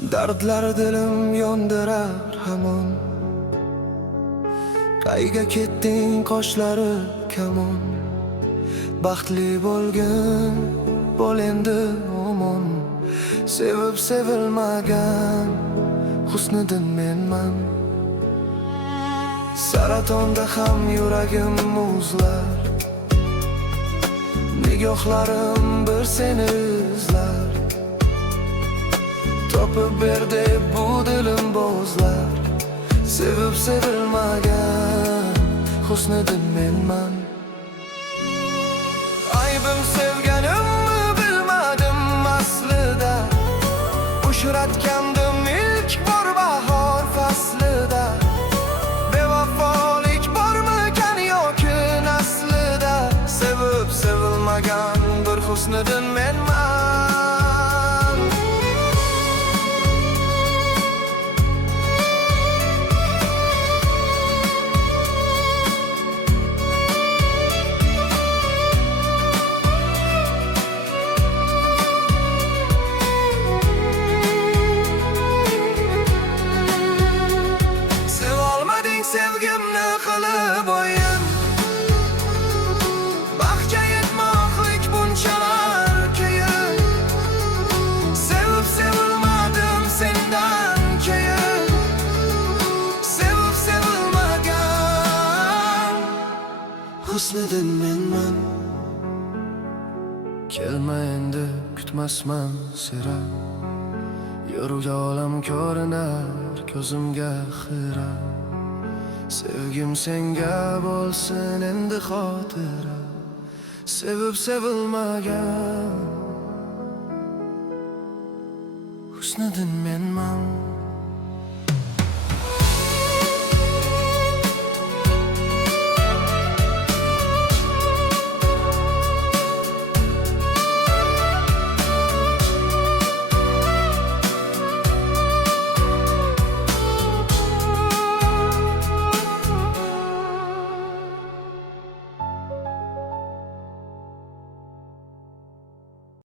Dardlar dilim yondirar hamon. Qayga ketding qoshlari kamon. Baxtli bo'lgin, bo'l endi omon. Sevib sevilmagan husniddin menman. Saratonda ham yuragim muzlar, nigohlarim bir seni izlar. Topib ber deb bu dilim bozlar. Sevib sevilmagan husniddin menman. Aybim sevganimni bilmadim aslida. Uchratgandim ilk bor bahor faslida. Bevafolik bormikan yoki naslida. Sevib sevilmagan bir husniddin menman. Sevgimni qilib o'yin, baxtga yetmoqlik bunchalar keyin. Sevib sevilmadim sendan keyin. Sevib sevilmagan husniddin menman. Kelma endi kutmasman sira. Yorug'i olam ko'rinar ko'zimga xira. Sevgim senga bo'lsin endi xotira. Sevib sevilmagan husniddin menman.